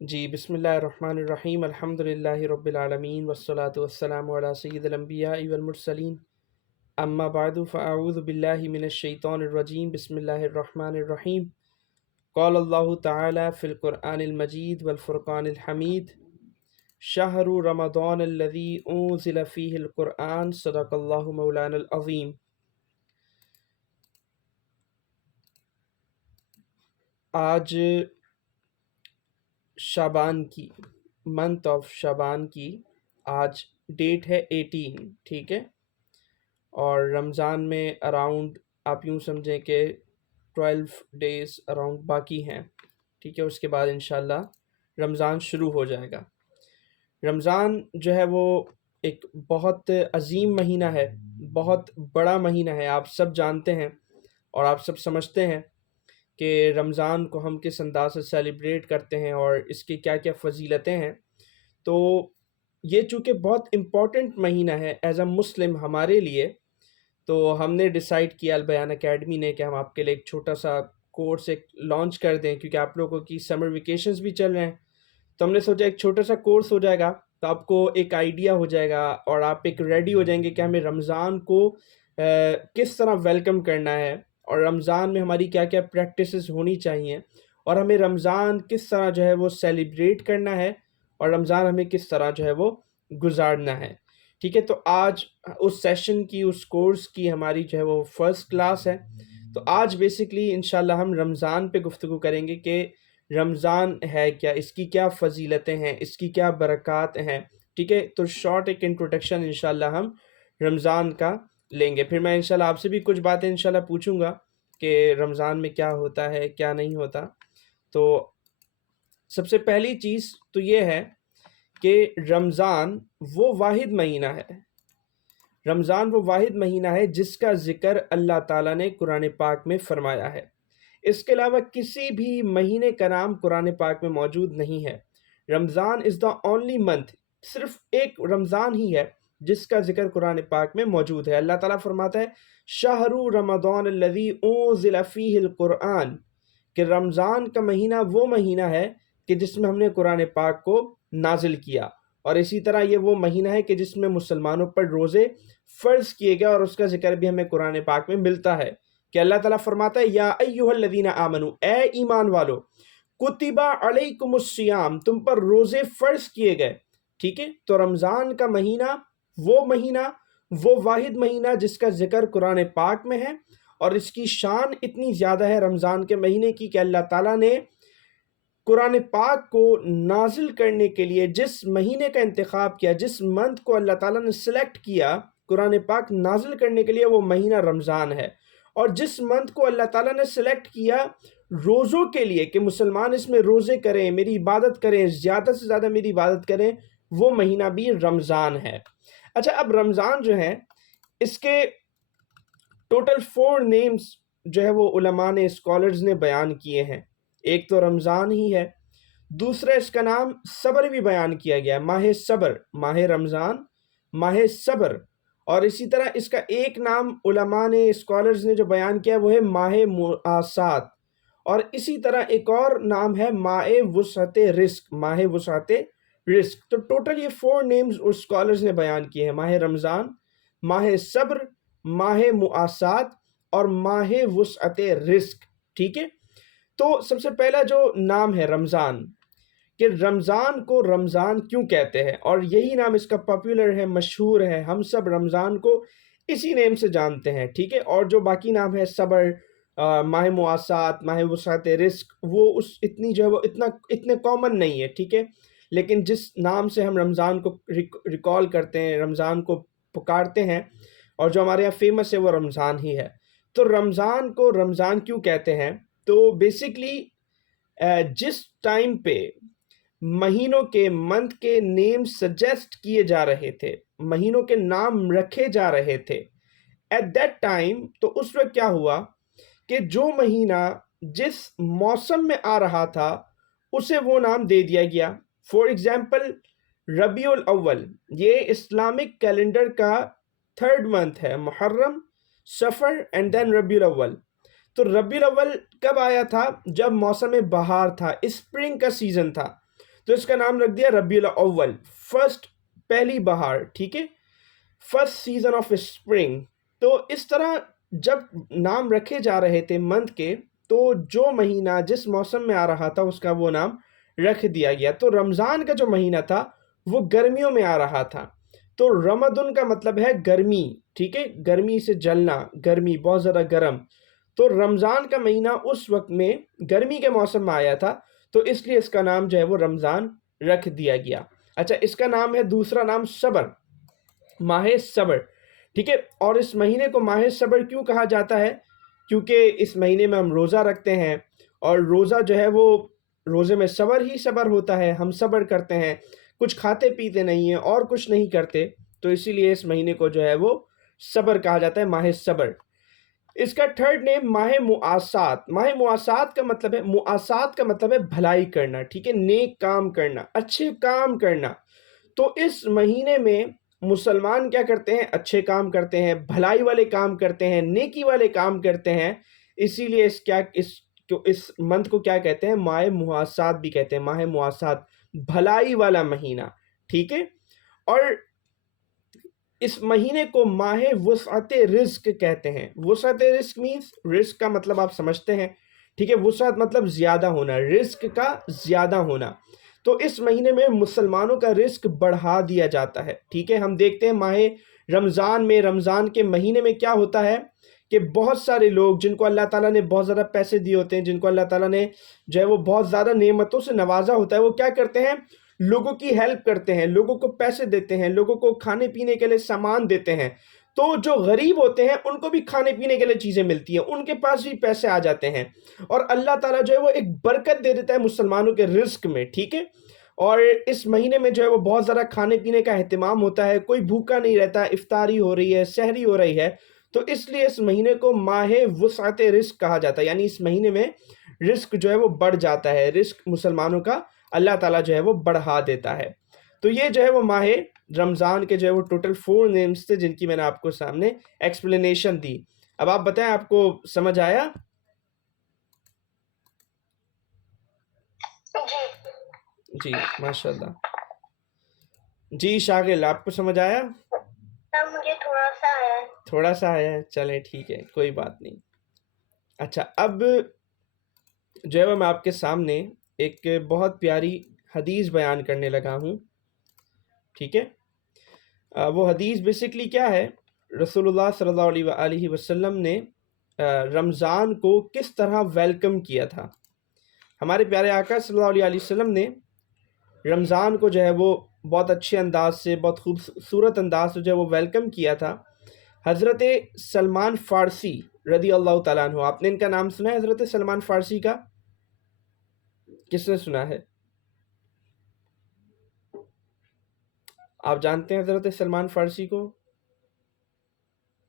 جی بسم اللہ الرحمن الرحیم الحمد للہ رب العالمین والصلاة والسلام علی سید الانبیاء والمرسلین اما بعد فاعوذ باللہ من الشیطان الرجیم بسم اللہ الرحمن الرحیم قال اللہ تعالی فی القرآن المجید والفرقان الحمید شہر رمضان الذی انزل فیہ القرآن صدق اللہ مولانا العظیم۔ آج شعبان کی منتھ آف شعبان کی آج ڈیٹ ہے 18، ٹھیک ہے، اور رمضان میں اراؤنڈ آپ یوں سمجھیں کہ 12 ڈیز اراؤنڈ باقی ہیں، ٹھیک ہے۔ اس کے بعد انشاءاللہ رمضان شروع ہو جائے گا۔ رمضان جو ہے وہ ایک بہت عظیم مہینہ ہے، بہت بڑا مہینہ ہے، آپ سب جانتے ہیں اور آپ سب سمجھتے ہیں کہ رمضان کو ہم کس انداز سے سیلیبریٹ کرتے ہیں اور اس کی کیا کیا فضیلتیں ہیں۔ تو یہ چونکہ بہت امپورٹنٹ مہینہ ہے ایز اے مسلم ہمارے لیے، تو ہم نے ڈیسائیڈ کیا البیان اکیڈمی نے کہ ہم آپ کے لیے ایک چھوٹا سا کورس ایک لانچ کر دیں، کیونکہ آپ لوگوں کی سمر ویکیشنز بھی چل رہے ہیں، تو ہم نے سوچا ایک چھوٹا سا کورس ہو جائے گا تو آپ کو ایک آئیڈیا ہو جائے گا اور آپ ایک ریڈی ہو جائیں گے کہ ہمیں رمضان کو کس طرح ویلکم کرنا ہے، اور رمضان میں ہماری کیا کیا پریکٹسز ہونی چاہیے، اور ہمیں رمضان کس طرح جو ہے وہ سیلیبریٹ کرنا ہے، اور رمضان ہمیں کس طرح جو ہے وہ گزارنا ہے، ٹھیک ہے۔ تو آج اس سیشن کی، اس کورس کی ہماری جو ہے وہ فرسٹ کلاس ہے۔ تو آج بیسکلی انشاءاللہ ہم رمضان پہ گفتگو کریں گے کہ رمضان ہے کیا، اس کی کیا فضیلتیں ہیں، اس کی کیا برکات ہیں، ٹھیک ہے۔ تو شارٹ ایک انٹروڈکشن انشاءاللہ ہم رمضان کا لیں گے، پھر میں انشاءاللہ آپ سے بھی کچھ باتیں انشاءاللہ پوچھوں گا کہ رمضان میں کیا ہوتا ہے کیا نہیں ہوتا۔ تو سب سے پہلی چیز تو یہ ہے کہ رمضان وہ واحد مہینہ ہے، رمضان وہ واحد مہینہ ہے جس کا ذکر اللہ تعالیٰ نے قرآن پاک میں فرمایا ہے۔ اس کے علاوہ کسی بھی مہینے کا نام قرآن پاک میں موجود نہیں ہے۔ رمضان از دا اونلی منتھ، صرف ایک رمضان ہی ہے جس کا ذکر قرآن پاک میں موجود ہے۔ اللہ تعالیٰ فرماتا ہے شہر رمضان الذی انزل فیہ القرآن، کہ رمضان کا مہینہ وہ مہینہ ہے کہ جس میں ہم نے قرآن پاک کو نازل کیا، اور اسی طرح یہ وہ مہینہ ہے کہ جس میں مسلمانوں پر روزے فرض کیے گئے، اور اس کا ذکر بھی ہمیں قرآن پاک میں ملتا ہے کہ اللہ تعالیٰ فرماتا ہے یا ایھا الذین آمنو، اے ایمان والو، کتب علیکم الصیام، تم پر روزے فرض کیے گئے، ٹھیک ہے۔ تو رمضان کا مہینہ وہ واحد مہینہ جس کا ذکر قرآن پاک میں ہے، اور اس کی شان اتنی زیادہ ہے رمضان کے مہینے کی کہ اللہ تعالیٰ نے قرآن پاک کو نازل کرنے کے لیے جس مہینے کا انتخاب کیا، جس منتھ کو اللہ تعالیٰ نے سلیکٹ کیا قرآن پاک نازل کرنے کے لیے، وہ مہینہ رمضان ہے۔ اور جس منتھ کو اللہ تعالیٰ نے سلیکٹ کیا روزوں کے لیے کہ مسلمان اس میں روزے کریں، میری عبادت کریں، زیادہ سے زیادہ میری عبادت کریں، وہ مہینہ بھی رمضان ہے۔ اچھا، اب رمضان جو ہے اس کے ٹوٹل 4 نیمز جو ہے وہ علماء نے، اسکالرز نے بیان کیے ہیں۔ ایک تو رمضان ہی ہے، دوسرا اس کا نام صبر بھی بیان کیا گیا، ماہ صبر، ماہ رمضان، ماہ صبر، اور اسی طرح اس کا ایک نام علماء نے، اسکالرز نے جو بیان کیا وہ ہے ماہ مواسات، اور اسی طرح ایک اور نام ہے ماہ وسعت رزق، ماہ وسعت رزق۔ تو ٹوٹل یہ 4 نیمز اسکالرز نے بیان کیے ہیں، ماہ رمضان، ماہ صبر، ماہ مواسات اور ماہ وسعت رزق، ٹھیک ہے۔ تو سب سے پہلا جو نام ہے رمضان، کہ رمضان کو رمضان کیوں کہتے ہیں، اور یہی نام اس کا پاپولر ہے، مشہور ہے، ہم سب رمضان کو اسی نیم سے جانتے ہیں، ٹھیک ہے۔ اور جو باقی نام ہے صبر، ماہ مواسات، ماہ وسعت رزق، وہ اتنی جو ہے وہ اتنے کامن نہیں ہے، ٹھیک ہے۔ لیکن جس نام سے ہم رمضان کو ریکال کرتے ہیں، رمضان کو پکارتے ہیں، اور جو ہمارے یہاں فیمس ہے وہ رمضان ہی ہے۔ تو رمضان کو رمضان کیوں کہتے ہیں؟ تو بیسکلی جس ٹائم پہ مہینوں کے، منتھ کے نیم سجیسٹ کیے جا رہے تھے، مہینوں کے نام رکھے جا رہے تھے، ایٹ دیٹ ٹائم، تو اس وقت کیا ہوا کہ جو مہینہ جس موسم میں آ رہا تھا اسے وہ نام دے دیا گیا۔ فار ایگزامپل ربیع الاول، یہ اسلامک کیلنڈر کا 3rd منتھ ہے، محرم، صفر اینڈ دین ربیع الاول۔ تو ربیع الاول کب آیا تھا؟ جب موسم بہار تھا، اسپرنگ کا سیزن تھا۔ تو اس کا نام رکھ دیا ربیع الاول، فرسٹ، پہلی بہار، ٹھیک ہے، فرسٹ سیزن آف اسپرنگ۔ تو اس طرح جب نام رکھے جا رہے تھے منتھ کے، تو جو مہینہ جس موسم میں آ رہا تھا اس کا وہ نام رکھ دیا گیا۔ تو رمضان کا جو مہینہ تھا وہ گرمیوں میں آ رہا تھا، تو رمضان کا مطلب ہے گرمی، ٹھیک ہے، گرمی سے جلنا، گرمی، بہت زیادہ گرم۔ تو رمضان کا مہینہ اس وقت میں گرمی کے موسم میں آیا تھا، تو اس لیے اس کا نام جو ہے وہ رمضان رکھ دیا گیا۔ اچھا، اس کا نام ہے دوسرا نام صبر، ماہ صبر، ٹھیک ہے۔ اور اس مہینے کو ماہ صبر کیوں کہا جاتا ہے؟ کیونکہ اس مہینے میں ہم روزہ رکھتے ہیں، اور روزہ جو ہے وہ روزے میں صبر ہی صبر ہوتا ہے، ہم صبر کرتے ہیں، کچھ کھاتے پیتے نہیں ہیں اور کچھ نہیں کرتے، تو اسی لیے اس مہینے کو جو ہے وہ صبر کہا جاتا ہے، ماہ صبر۔ اس کا تھرڈ نیم ماہ مواسات۔ ماہ مواسات کا مطلب ہے، مواسات کا مطلب ہے بھلائی کرنا، ٹھیک ہے، نیک کام کرنا، اچھے کام کرنا۔ تو اس مہینے میں مسلمان کیا کرتے ہیں؟ اچھے کام کرتے ہیں، بھلائی والے کام کرتے ہیں، نیکی والے کام کرتے ہیں، اسی لیے اس منتھ کو کیا کہتے ہیں؟ ماہ مواسات بھی کہتے ہیں، ماہ مواسات، بھلائی والا مہینہ، ٹھیک ہے۔ اور اس مہینے کو ماہ وسعت رزق کہتے ہیں۔ وسعت رزق مینس، رزق کا مطلب آپ سمجھتے ہیں، ٹھیک ہے، وسعت مطلب زیادہ ہونا، رزق کا زیادہ ہونا۔ تو اس مہینے میں مسلمانوں کا رزق بڑھا دیا جاتا ہے، ٹھیک ہے۔ ہم دیکھتے ہیں ماہ رمضان میں، رمضان کے مہینے میں کیا ہوتا ہے کہ بہت سارے لوگ جن کو اللہ تعالیٰ نے بہت زیادہ پیسے دیے ہوتے ہیں، جن کو اللہ تعالیٰ نے جو ہے وہ بہت زیادہ نعمتوں سے نوازا ہوتا ہے، وہ کیا کرتے ہیں؟ لوگوں کی ہیلپ کرتے ہیں، لوگوں کو پیسے دیتے ہیں، لوگوں کو کھانے پینے کے لیے سامان دیتے ہیں۔ تو جو غریب ہوتے ہیں ان کو بھی کھانے پینے کے لیے چیزیں ملتی ہیں، ان کے پاس بھی پیسے آ جاتے ہیں، اور اللہ تعالیٰ جو ہے وہ ایک برکت دے دیتا ہے مسلمانوں کے رزق میں، ٹھیک ہے۔ اور اس مہینے میں جو ہے وہ بہت زیادہ کھانے پینے کا اہتمام ہوتا ہے، کوئی بھوکا نہیں رہتا، افطاری ہو رہی ہے، سحری ہو رہی ہے۔ تو اس لیے اس مہینے کو ماہ وسعت رزق کہا جاتا ہے، یعنی اس مہینے میں رزق جو ہے وہ بڑھ جاتا ہے، رزق مسلمانوں کا اللہ تعالیٰ جو ہے وہ بڑھا دیتا ہے۔ تو یہ جو ہے وہ ماہ رمضان کے جو ہے وہ ٹوٹل 4 نیمز تھے، جن کی میں نے آپ کو سامنے ایکسپلینیشن دی۔ اب آپ بتائیں، آپ کو سمجھ آیا؟ جی ماشاء اللہ۔ جی شاغل، آپ کو سمجھ آیا؟ مجھے تھوڑا سا آیا ہے۔ تھوڑا سا آیا ہے، چلیں ٹھیک ہے، کوئی بات نہیں۔ اچھا، اب جو ہے میں آپ کے سامنے ایک بہت پیاری حدیث بیان کرنے لگا ہوں، ٹھیک ہے۔ وہ حدیث بیسکلی کیا ہے؟ رسول اللہ صلی اللہ علیہ وآلہ وسلم نے رمضان کو کس طرح ویلکم کیا تھا۔ ہمارے پیارے آقا صلی اللہ علیہ وسلم نے رمضان کو جو ہے وہ بہت اچھے انداز سے، بہت خوبصورت انداز سے جو ہے وہ ویلکم کیا تھا۔ حضرت سلمان فارسی رضی اللہ تعالیٰ عنہ، آپ نے ان کا نام سنا ہے؟ حضرت سلمان فارسی کا کس نے سنا ہے؟ آپ جانتے ہیں حضرت سلمان فارسی کو؟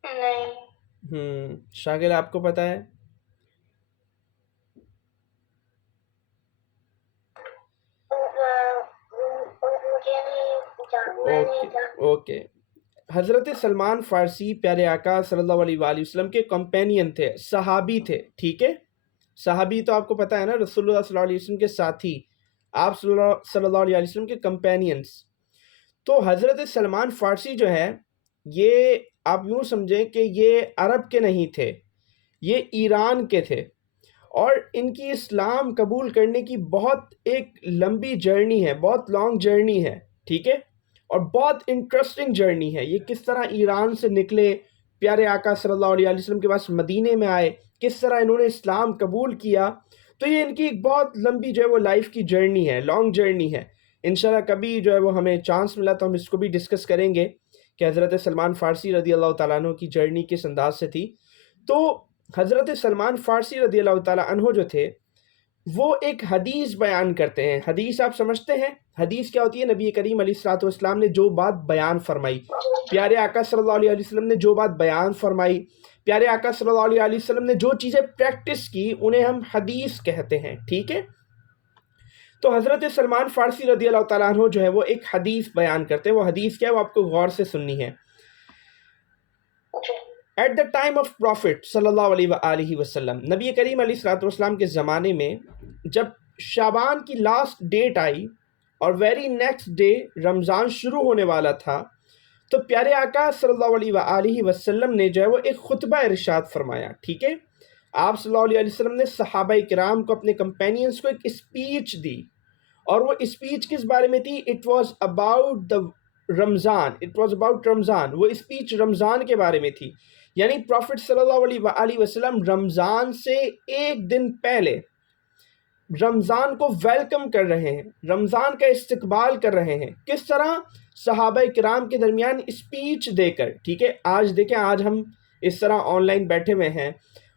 نہیں۔ شاگل، آپ کو پتہ ہے؟ اوکے، حضرت سلمان فارسی پیارے آقا صلی اللہ علیہ وآلہ وسلم کے کمپینین تھے، صحابی تھے، ٹھیک ہے۔ صحابی تو آپ کو پتہ ہے نا، رسول اللہ صلی اللہ علیہ وسلم کے ساتھی، آپ صلی اللہ علیہ وسلم کے کمپینینز۔ تو حضرت سلمان فارسی جو ہے، یہ آپ یوں سمجھیں کہ یہ عرب کے نہیں تھے، یہ ایران کے تھے، اور ان کی اسلام قبول کرنے کی بہت ایک لمبی جرنی ہے، بہت لانگ جرنی ہے، ٹھیک ہے، اور بہت انٹرسٹنگ جرنی ہے۔ یہ کس طرح ایران سے نکلے، پیارے آقا صلی اللہ علیہ وسلم کے پاس مدینے میں آئے، کس طرح انہوں نے اسلام قبول کیا، تو یہ ان کی ایک بہت لمبی جو ہے وہ لائف کی جرنی ہے، لانگ جرنی ہے۔ انشاءاللہ کبھی جو ہے وہ ہمیں چانس ملا تو ہم اس کو بھی ڈسکس کریں گے کہ حضرت سلمان فارسی رضی اللہ تعالیٰ عنہ کی جرنی کس انداز سے تھی۔ تو حضرت سلمان فارسی رضی اللہ تعالیٰ عنہ جو تھے، وہ ایک حدیث بیان کرتے ہیں۔ حدیث آپ سمجھتے ہیں؟ حدیث کیا ہوتی ہے؟ نبی کریم علیہ الصلوۃ والسلام نے جو بات بیان فرمائی، پیارے آقا صلی اللہ علیہ وسلم نے جو بات بیان فرمائی، پیارے آقا صلی اللہ علیہ وسلم نے جو چیزیں پریکٹس کی، انہیں ہم حدیث کہتے ہیں، ٹھیک ہے۔ تو حضرت سلمان فارسی رضی اللہ تعالیٰ عنہ جو ہے وہ ایک حدیث بیان کرتے ہیں۔ وہ حدیث کیا ہے وہ آپ کو غور سے سننی ہے۔ At the time of prophet صلی اللہ علیہ وآلہ وسلم، نبی کریم علیہ الصلوۃ والسلام کے زمانے میں جب شعبان کی لاسٹ ڈیٹ آئی اور ویری نیکسٹ ڈے رمضان شروع ہونے والا تھا، تو پیارے آقا صلی اللہ علیہ وآلہ وسلم نے جو ہے وہ ایک خطبہ ارشاد فرمایا، ٹھیک ہے؟ آپ صلی اللہ علیہ وسلم نے صحابہ کرام کو، اپنے کمپینینز کو ایک اسپیچ دی، اور وہ اسپیچ کس بارے میں تھی؟ It was about the Ramzan, it was about Ramzan, وہ اسپیچ رمضان کے بارے میں تھی۔ یعنی پروفٹ صلی اللہ علیہ وآلہ وسلم رمضان سے ایک دن پہلے رمضان کو ویلکم کر رہے ہیں، رمضان کا استقبال کر رہے ہیں۔ کس طرح؟ صحابہ کرام کے درمیان اسپیچ دے کر، ٹھیک ہے؟ آج دیکھیں، آج ہم اس طرح آن لائن بیٹھے ہوئے ہیں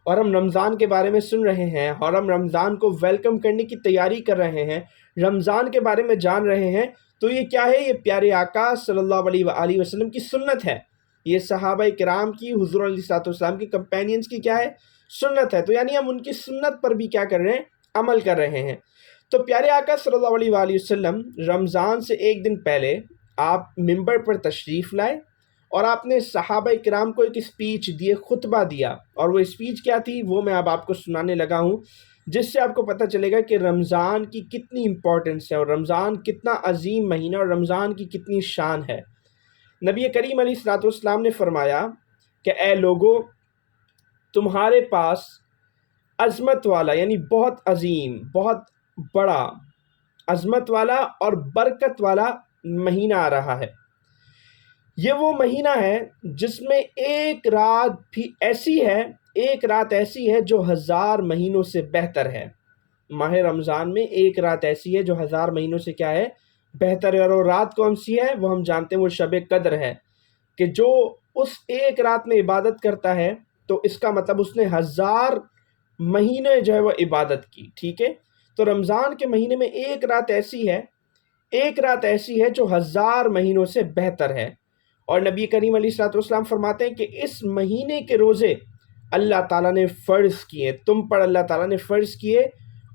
اور ہم رمضان کے بارے میں سن رہے ہیں، اور ہم رمضان کو ویلکم کرنے کی تیاری کر رہے ہیں، رمضان کے بارے میں جان رہے ہیں۔ تو یہ کیا ہے؟ یہ پیارے آقا صلی اللہ علیہ وآلہ وسلم کی سنت ہے، یہ صحابہ کرام کی، حضور علیہ الصلوۃ والسلام کی کمپینینز کی کیا ہے؟ سنت ہے۔ تو یعنی ہم ان کی سنت پر بھی کیا کر رہے ہیں؟ عمل کر رہے ہیں۔ تو پیارے آقا صلی اللہ علیہ وآلہ وسلم رمضان سے ایک دن پہلے آپ ممبر پر تشریف لائے، اور آپ نے صحابہ کرام کو ایک اسپیچ دی، خطبہ دیا، اور وہ اسپیچ کیا تھی وہ میں اب آپ کو سنانے لگا ہوں، جس سے آپ کو پتہ چلے گا کہ رمضان کی کتنی امپورٹنس ہے، اور رمضان کتنا عظیم مہینہ، اور رمضان کی کتنی شان ہے۔ نبی کریم علیہ الصلوۃ والسلام نے فرمایا کہ اے لوگو، تمہارے پاس عظمت والا، یعنی بہت عظیم، بہت بڑا، عظمت والا اور برکت والا مہینہ آ رہا ہے۔ یہ وہ مہینہ ہے جس میں ایک رات بھی ایسی ہے، ایک رات ایسی ہے جو 1000 مہینوں سے بہتر ہے۔ ماہ رمضان میں ایک رات ایسی ہے جو 1000 مہینوں سے کیا ہے؟ بہتر ہے۔ اور وہ رات کون سی ہے؟ وہ ہم جانتے ہیں، وہ شب قدر ہے، کہ جو اس ایک رات میں عبادت کرتا ہے تو اس کا مطلب اس نے 1000 مہینے جو ہے وہ عبادت کی، ٹھیک ہے؟ تو رمضان کے مہینے میں ایک رات ایسی ہے، ایک رات ایسی ہے جو 1000 مہینوں سے بہتر ہے۔ اور نبی کریم علیہ الصلوۃ والسلام فرماتے ہیں کہ اس مہینے کے روزے اللہ تعالیٰ نے فرض کیے، تم پر اللہ تعالیٰ نے فرض کیے،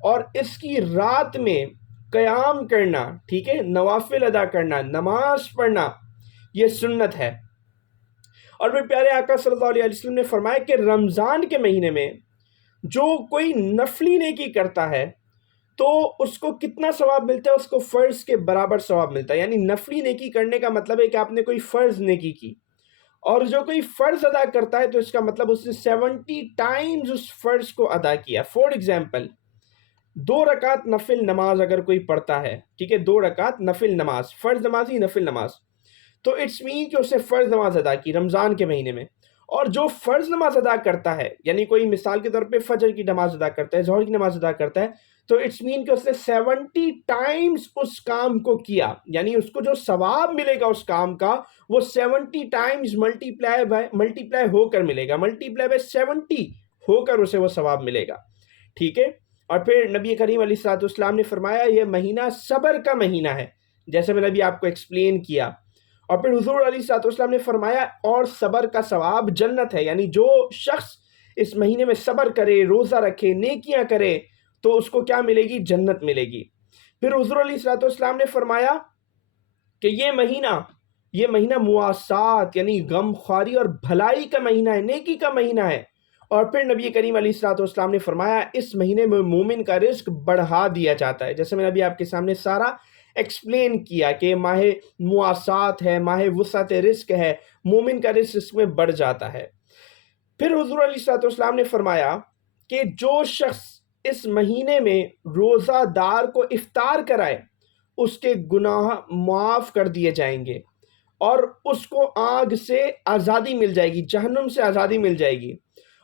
اور اس کی رات میں قیام کرنا، ٹھیک ہے، نوافل ادا کرنا، نماز پڑھنا، یہ سنت ہے۔ اور پھر پیارے آقا صلی اللہ علیہ وسلم نے فرمایا کہ رمضان کے مہینے میں جو کوئی نفلی نیکی کرتا ہے تو اس کو کتنا ثواب ملتا ہے؟ اس کو فرض کے برابر ثواب ملتا ہے۔ یعنی نفلی نیکی کرنے کا مطلب ہے کہ آپ نے کوئی فرض نیکی کی، اور جو کوئی فرض ادا کرتا ہے تو اس کا مطلب اس نے 70 ٹائمز اس فرض کو ادا کیا۔ فور ایگزامپل، 2 رکعت نفل نماز اگر کوئی پڑھتا ہے، ٹھیک ہے، 2 رکعت نفل نماز، فرض نماز ہی نفل نماز، تو اٹس مین کہ اس نے فرض نماز ادا کی رمضان کے مہینے میں۔ اور جو فرض نماز ادا کرتا ہے، یعنی کوئی مثال کے طور پہ فجر کی نماز ادا کرتا ہے، ظہر کی نماز ادا کرتا ہے، تو اٹس مین کہ اس نے 70 ٹائمز اس کام کو کیا، یعنی اس کو جو ثواب ملے گا اس کام کا وہ 70 ٹائمز ملٹی پلائی ہو کر ملے گا، ملٹی پلائی بائی 70 ہو کر اسے وہ ثواب ملے گا، ٹھیک ہے۔ اور پھر نبی کریم علیہ الصلوۃ والسلام نے فرمایا یہ مہینہ صبر کا مہینہ ہے، جیسے میں نے ابھی آپ کو ایکسپلین کیا۔ اور پھر حضور علیہ الصلوۃ والسلام نے فرمایا اور صبر کا ثواب جنت ہے، یعنی جو شخص اس مہینے میں صبر کرے، روزہ رکھے، نیکیاں کرے تو اس کو کیا ملے گی؟ جنت ملے گی۔ پھر حضور علیہ الصلوۃ والسلام نے فرمایا کہ یہ مہینہ مواسات، یعنی غم خواری اور بھلائی کا مہینہ ہے، نیکی کا مہینہ ہے۔ اور پھر نبی کریم علیہ الصلوۃ والسلام نے فرمایا اس مہینے میں مومن کا رزق بڑھا دیا جاتا ہے، جیسے میں نے ابھی آپ کے سامنے سارا ایکسپلین کیا کہ ماہ مواسات ہے، ماہ وسعت رزق ہے، مومن کا رزق اس میں بڑھ جاتا ہے۔ پھر حضور علیہ الصلوۃ والسلام نے فرمایا کہ جو شخص اس مہینے میں روزہ دار کو افطار کرائے اس کے گناہ معاف کر دیے جائیں گے، اور اس کو آگ سے آزادی مل جائے گی، جہنم سے آزادی مل جائے گی،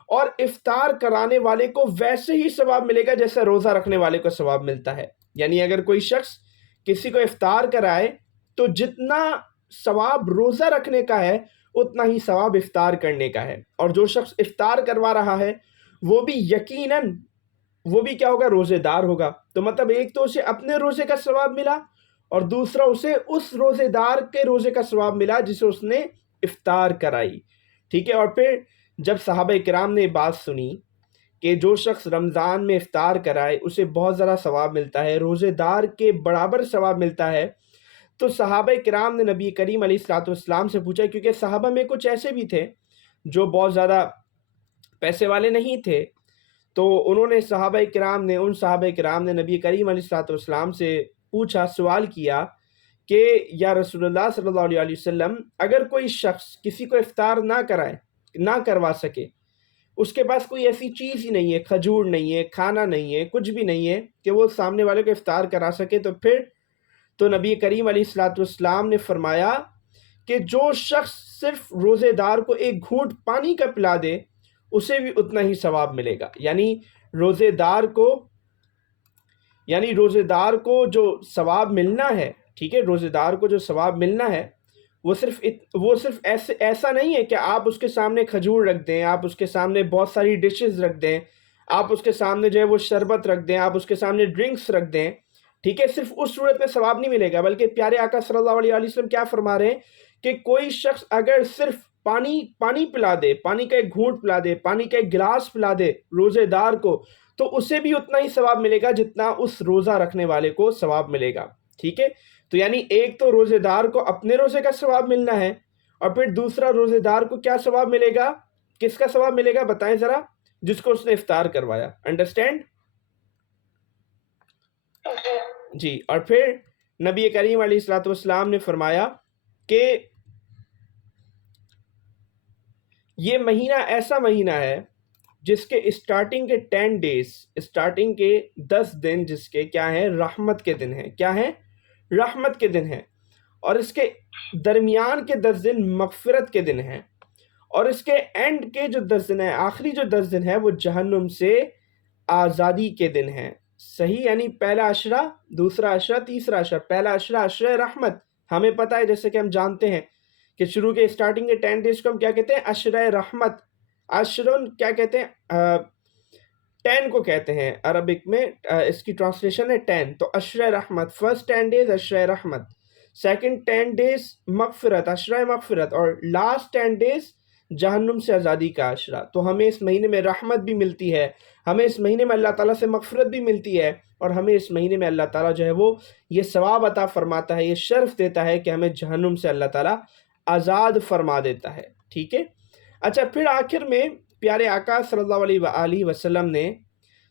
اور افطار کرانے والے کو ویسے ہی ثواب ملے گا جیسا روزہ رکھنے والے کو ثواب ملتا ہے۔ یعنی اگر کوئی شخص کسی کو افطار کرائے تو جتنا ثواب روزہ رکھنے کا ہے اتنا ہی ثواب افطار کرنے کا ہے، اور جو شخص افطار کروا رہا ہے وہ بھی یقیناً وہ بھی کیا ہوگا؟ روزے دار ہوگا۔ تو مطلب ایک تو اسے اپنے روزے کا ثواب ملا، اور دوسرا اسے اس روزے دار کے روزے کا ثواب ملا جسے اس نے افطار کرائی، ٹھیک ہے۔ اور پھر جب صحابہ کرام نے بات سنی کہ جو شخص رمضان میں افطار کرائے اسے بہت زیادہ ثواب ملتا ہے، روزے دار کے برابر ثواب ملتا ہے، تو صحابہ کرام نے نبی کریم علیہ الصلوۃ والسلام سے پوچھا، کیونکہ صحابہ میں کچھ ایسے بھی تھے جو بہت زیادہ پیسے والے نہیں تھے، تو ان صحابہ کرام نے نبی کریم علیہ الصلوۃ والسلام سے پوچھا، سوال کیا کہ یا رسول اللہ صلی اللہ علیہ وسلم، اگر کوئی شخص کسی کو افطار نہ کروا سکے، اس کے پاس کوئی ایسی چیز ہی نہیں ہے، کھجور نہیں ہے، کھانا نہیں ہے، کچھ بھی نہیں ہے کہ وہ سامنے والے کو افطار کرا سکے، تو پھر تو نبی کریم علیہ الصلوۃ والسلام نے فرمایا کہ جو شخص صرف روزے دار کو ایک گھونٹ پانی کا پلا دے اسے بھی اتنا ہی ثواب ملے گا۔ یعنی روزے دار کو جو ثواب ملنا ہے، ٹھیک ہے، روزے دار کو جو ثواب ملنا ہے وہ صرف ایسا نہیں ہے کہ آپ اس کے سامنے کھجور رکھ دیں، آپ اس کے سامنے بہت ساری ڈشز رکھ دیں، آپ اس کے سامنے جو ہے وہ شربت رکھ دیں، آپ اس کے سامنے ڈرنکس رکھ دیں، ٹھیک ہے، صرف اس صورت میں ثواب نہیں ملے گا، بلکہ پیارے آقا صلی اللہ علیہ وسلم کیا فرما رہے ہیں کہ کوئی شخص اگر صرف پانی پلا دے، پانی کا ایک گھونٹ پلا دے، پانی کا ایک گلاس پلا دے روزے دار کو، تو اسے بھی اتنا ہی ثواب ملے گا جتنا اس روزہ رکھنے والے کو ثواب ملے گا، ٹھیک ہے۔ تو یعنی ایک تو روزے دار کو اپنے روزے کا ثواب ملنا ہے، اور پھر دوسرا روزے دار کو کیا ثواب ملے گا؟ کس کا ثواب ملے گا بتائیں ذرا؟ جس کو اس نے افطار کروایا۔ انڈرسٹینڈ؟ جی۔ اور پھر نبی کریم علیہ الصلوۃ والسلام نے فرمایا کہ یہ مہینہ ایسا مہینہ ہے جس کے اسٹارٹنگ کے 10 ڈیز، اسٹارٹنگ کے 10 دن جس کے کیا ہیں؟ رحمت کے دن ہیں۔ کیا ہیں؟ رحمت کے دن ہیں۔ اور اس کے درمیان کے 10 دن مغفرت کے دن ہیں، اور اس کے اینڈ کے جو 10 دن ہیں، آخری جو 10 دن ہیں، وہ جہنم سے آزادی کے دن ہیں۔ صحیح؟ یعنی پہلا عشرہ، دوسرا عشرہ، تیسرا عشرہ۔ پہلا عشرہ عشرہ رحمت، ہمیں پتہ ہے، جیسے کہ ہم جانتے ہیں کہ شروع کے اسٹارٹنگ کے 10 ڈیز کو ہم کیا کہتے ہیں؟ عشرہ رحمت۔ عشرن کیا کہتے ہیں؟ 10 کو کہتے ہیں عربک میں، اس کی ٹرانسلیشن ہے 10۔ تو عشرہ رحمت، فرسٹ 10 ڈیز عشرہ رحمت، سیکنڈ 10 ڈیز مغفرت، عشرہ مغفرت، اور لاسٹ 10 ڈیز جہنم سے آزادی کا عشرہ۔ تو ہمیں اس مہینے میں رحمت بھی ملتی ہے، ہمیں اس مہینے میں اللہ تعالیٰ سے مغفرت بھی ملتی ہے، اور ہمیں اس مہینے میں اللہ تعالیٰ جو ہے وہ یہ ثواب عطا فرماتا ہے، یہ شرف دیتا ہے کہ ہمیں جہنم سے اللہ تعالیٰ آزاد فرما دیتا ہے، ٹھیک ہے۔ اچھا، پھر آخر میں پیارے آقا صلی اللہ علیہ وآلہ وسلم نے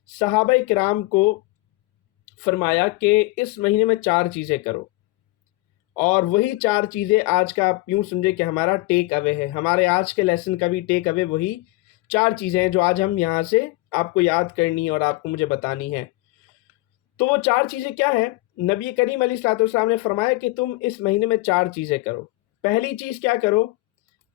صحابہ کرام کو فرمایا کہ اس مہینے میں 4 چیزیں کرو، اور وہی 4 چیزیں آج کا آپ یوں سمجھے کہ ہمارا ٹیک اوے ہے، ہمارے آج کے لیسن کا بھی ٹیک اوے وہی 4 چیزیں ہیں جو آج ہم یہاں سے آپ کو یاد کرنی اور آپ کو مجھے بتانی ہے۔ تو وہ 4 چیزیں کیا ہیں؟ نبی کریم علیہ الصلوۃ والسلام نے فرمایا کہ تم اس مہینے میں 4 چیزیں کرو۔ پہلی چیز کیا کرو؟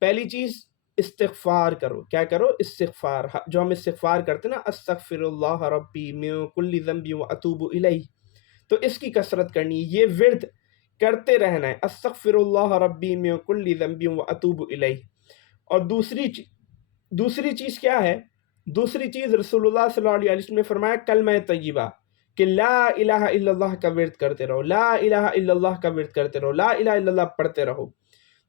پہلی چیز استغفار کرو۔ کیا کرو؟ استغفار، جو ہم استغفار کرتے ہیں نا، استغفر اللہ ربی من کل ذنب واتوب الیہ، تو اس کی کثرت کرنی، یہ ورد کرتے رہنا ہے، استغفر اللہ ربی من کل ذنب واتوب الیہ۔ اور دوسری چیز کیا ہے؟ دوسری چیز رسول اللہ صلی اللہ علیہ وسلم نے فرمایا کلمہ طیبہ، کہ لا الہ الا اللہ کا ورد کرتے رہو، لا الہ الا اللہ کا ورد کرتے رہو، لا الہ الا اللہ پڑھتے رہو۔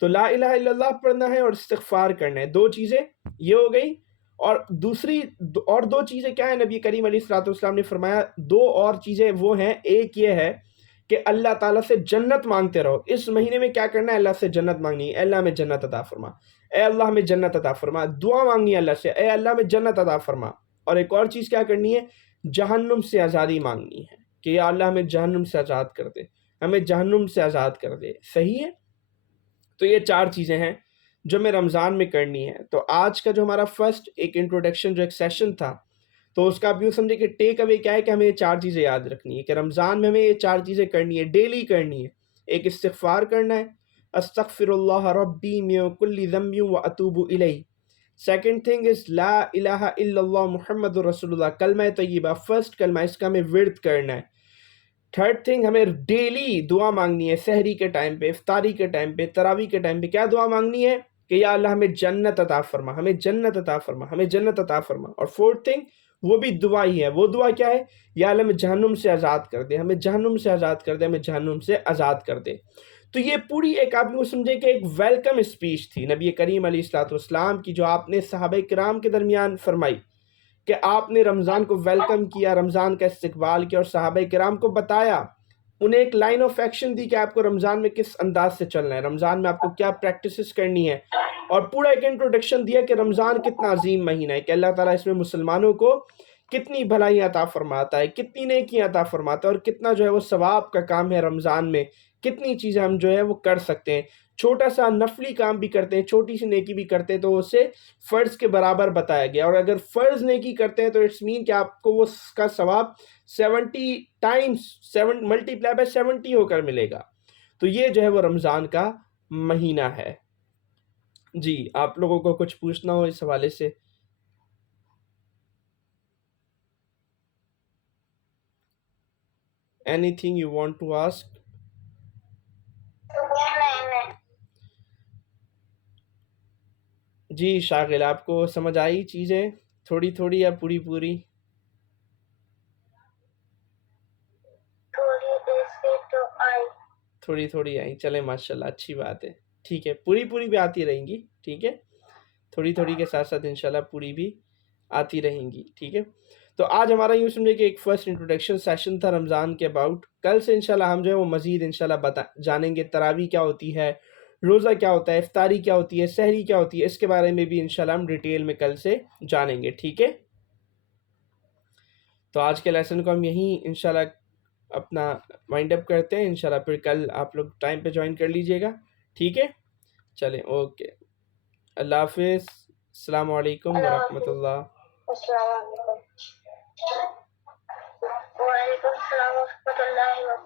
تو لا الہ الا اللہ پڑھنا ہے اور استغفار کرنا ہے، 2 چیزیں یہ ہو گئی۔ اور اور 2 چیزیں کیا ہیں؟ نبی کریم علیہ الصلوۃ والسلام نے فرمایا 2 اور چیزیں وہ ہیں، ایک یہ ہے کہ اللہ تعالیٰ سے جنت مانگتے رہو۔ اس مہینے میں کیا کرنا ہے؟ اللہ سے جنت مانگنی ہے، اے اللہ ہمیں جنت عطا فرما، اے اللہ ہمیں جنت عطا فرما، دعا مانگنی ہے اللہ سے، اے اللہ ہمیں جنت عطا فرما۔ اور ایک اور چیز کیا کرنی ہے؟ جہنم سے آزادی مانگنی ہے کہ یا اللہ ہمیں جہنم سے آزاد کر دے، ہمیں جہنم سے آزاد کر دے۔ صحیح ہے؟ تو یہ 4 چیزیں ہیں جو میں رمضان میں کرنی ہے۔ تو آج کا جو ہمارا فرسٹ ایک انٹروڈکشن جو ایک سیشن تھا، تو اس کا آپ یوں سمجھے کہ ٹیک اوے کیا ہے کہ ہمیں یہ 4 چیزیں یاد رکھنی ہے کہ رمضان میں ہمیں یہ 4 چیزیں کرنی ہے، ڈیلی کرنی ہے۔ ایک استغفار کرنا ہے، استغفر اللہ ربی من کل ذنب واتوب الیہ۔ سیکنڈ تھنگ از لا الہ الا اللہ محمد رسول اللہ، کلمہ طیبہ، فرسٹ کلمہ، اس کا ہمیں ورد کرنا ہے۔ تھرڈ تھنگ، ہمیں ڈیلی دعا مانگنی ہے، سحری کے ٹائم پہ، افطاری کے ٹائم پہ، تراویح کے ٹائم پہ کیا دعا مانگنی ہے کہ یا اللہ ہمیں جنت عطا فرما، ہمیں جنت عطا فرما، ہمیں جنت عطا فرما۔ اور فورتھ تھنگ، وہ بھی دعا ہی ہے، وہ دعا کیا ہے؟ یا اللہ ہمیں جہنم سے آزاد کر دے، ہمیں جہنم سے آزاد کر دے، ہمیں جہنم سے آزاد کر دے۔ تو یہ پوری ایک آپ یوں سمجھے کہ ایک ویلکم اسپیچ تھی نبی کریم علیہ الصلوۃ والسلام کی، جو آپ نے صحابہ کرام کے درمیان فرمائی کہ آپ نے رمضان کو ویلکم کیا، رمضان کا استقبال کیا، اور صحابہ کرام کو بتایا، انہیں ایک لائن آف ایکشن دی کہ آپ کو رمضان میں کس انداز سے چلنا ہے، رمضان میں آپ کو کیا پریکٹسز کرنی ہے، اور پورا ایک انٹروڈکشن دیا کہ رمضان کتنا عظیم مہینہ ہے، کہ اللہ تعالیٰ اس میں مسلمانوں کو کتنی بھلائی عطا فرماتا ہے، کتنی نیکی عطا فرماتا ہے، اور کتنا جو ہے وہ ثواب کا کام ہے رمضان میں، کتنی چیزیں ہم جو ہے وہ کر سکتے ہیں۔ چھوٹا سا نفلی کام بھی کرتے ہیں، چھوٹی سی نیکی بھی کرتے ہیں تو اسے فرض کے برابر بتایا گیا، اور اگر فرض نیکی کرتے ہیں تو اٹس مین کہ آپ کو وہ اس کا ثواب 70 ٹائمز 7 ملٹی پلائی بائی 70 ہو کر ملے گا۔ تو یہ جو ہے وہ رمضان کا مہینہ ہے۔ جی آپ لوگوں کو کچھ پوچھنا ہو اس حوالے سے؟ Anything you want to ask? نہیں جی شاغل، آپ کو سمجھ آئی چیزیں تھوڑی تھوڑی یا پوری پوری؟ تھوڑی دیر سے تو آئی۔ تھوڑی تھوڑی آئی، چلیں ماشاءاللہ اچھی بات ہے، ٹھیک ہے، پوری پوری بھی آتی رہیں گی، ٹھیک ہے، تھوڑی تھوڑی کے ساتھ ساتھ انشاءاللہ پوری بھی آتی رہیں گی، ٹھیک ہے۔ تو آج ہمارا یوں سمجھے کہ ایک فرسٹ انٹروڈکشن سیشن تھا رمضان کے اباؤٹ۔ کل سے انشاءاللہ ہم جو ہے وہ مزید انشاءاللہ جانیں گے تراویح کیا ہوتی ہے، روزہ کیا ہوتا ہے، افطاری کیا ہوتی ہے، سحری کیا ہوتی ہے، اس کے بارے میں بھی انشاءاللہ ہم ڈیٹیل میں کل سے جانیں گے، ٹھیک ہے۔ تو آج کے لیسن کو ہم یہیں انشاءاللہ اپنا وائنڈ اپ کرتے ہیں، انشاءاللہ پھر کل آپ لوگ ٹائم پہ جوائن کر لیجئے گا، ٹھیک ہے۔ چلیں اوکے، اللہ حافظ، السلام علیکم اللہ ورحمۃ حافظ۔ اللہ۔ السلام علیکم۔ وعلیکم السلام ورحمۃ اللہ وبرکاتہ۔